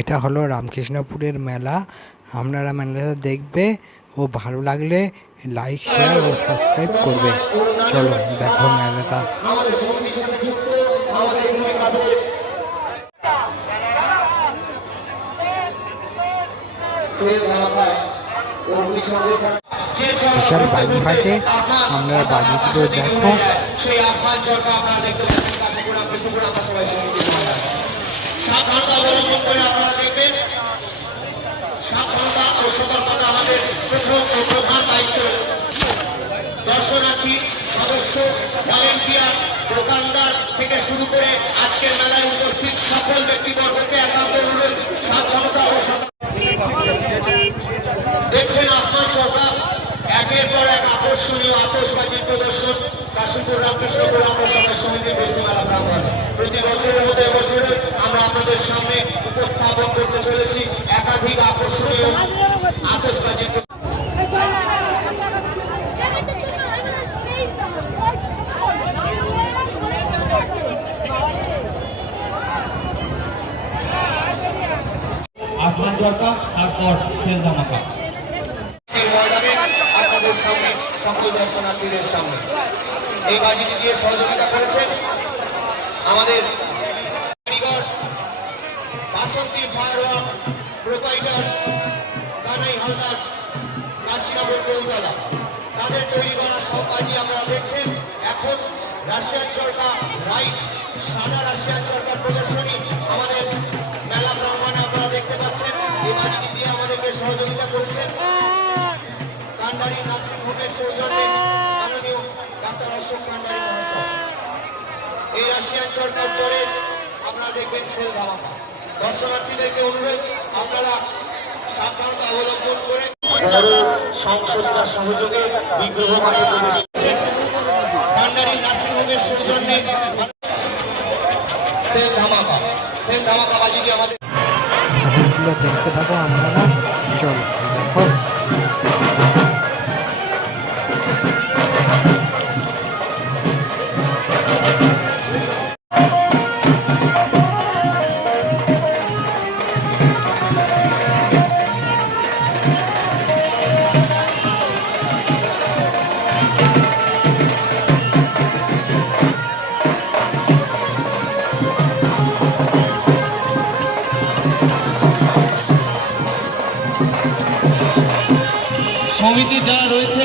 এটা হলো রামকৃষ্ণপুরের মেলা। আপনারা মেলাটা দেখবে ও ভালো লাগলে লাইক শেয়ার ও সাবস্ক্রাইব করবে। চলো দেখো মেলাটা। বিশাল বাজি ফাটে, আপনারা বাজিগুলো দেখো। দর্শনার্থী সদস্য ভলেন্টিয়ার দোকানদার থেকে শুরু করে আজকের মেলায় উপস্থিত সকল ব্যক্তিবর্গকে একান্ত অনুরোধ সাবধানতা ও দেখছেন আহ্বান চৌকা একের পর এক আকর্ষণীয় আতশবাজির প্রদর্শন কাশীপুর রামকৃষ্ণপুর আমরা সবাই সমিতির বৃষ্টি মেলা প্রাঙ্গণ। প্রতি বছরের মতো এবছরে আমরা আপনাদের সামনে উপস্থাপন করতে চলেছি একাধিক আকর্ষণীয় আতশবাজির। আসমান চরকা তারপর শেষ ধামাকা আপনাদের সামনে সকল দর্শনার্থীদের সামনে এই বাজিটি দিয়ে সহযোগিতা করেছেন আমাদের বাসন্তী ফায়ারওয়ার্কস প্রোপাইটার কানাই হালদার কাশীনগর কলকাতা। তাদের তৈরি করা সব বাজি আপনারা দেখছেন। এখন রাশিয়ান চরকা রাইট সাদা রাশিয়ান চরকার প্রদর্শনী আমাদের মেলা প্রাঙ্গণে আপনারা দেখতে পাচ্ছেন। এই বাজিটি দিয়ে আমাদেরকে সহযোগিতা করেছেন কান্ডারি নার্সিং হোমের সৌজন্যে মাননীয় ডাক্তার অশোক কান্ডারি মহাশয়। এই রাশিয়ান চরকার পরে আপনারা দেখবেন সেল ধামাকা। দর্শনার্থীদেরকে অনুরোধ আপনারা সাবধানতা অবলম্বন করে বড় সংসদীয় সহযোগে বিগ্রহ মাঠে প্রবেশ করছেন কান্ডারি নার্সিং হোমের সৌজন্যে সেল ধামাকা। সেল ধামাকা বাজিটি আমাদের ঠাকুরগুলো দেখতে থাকো আপনারা। চলো দেখো। সমিতি যারা রয়েছে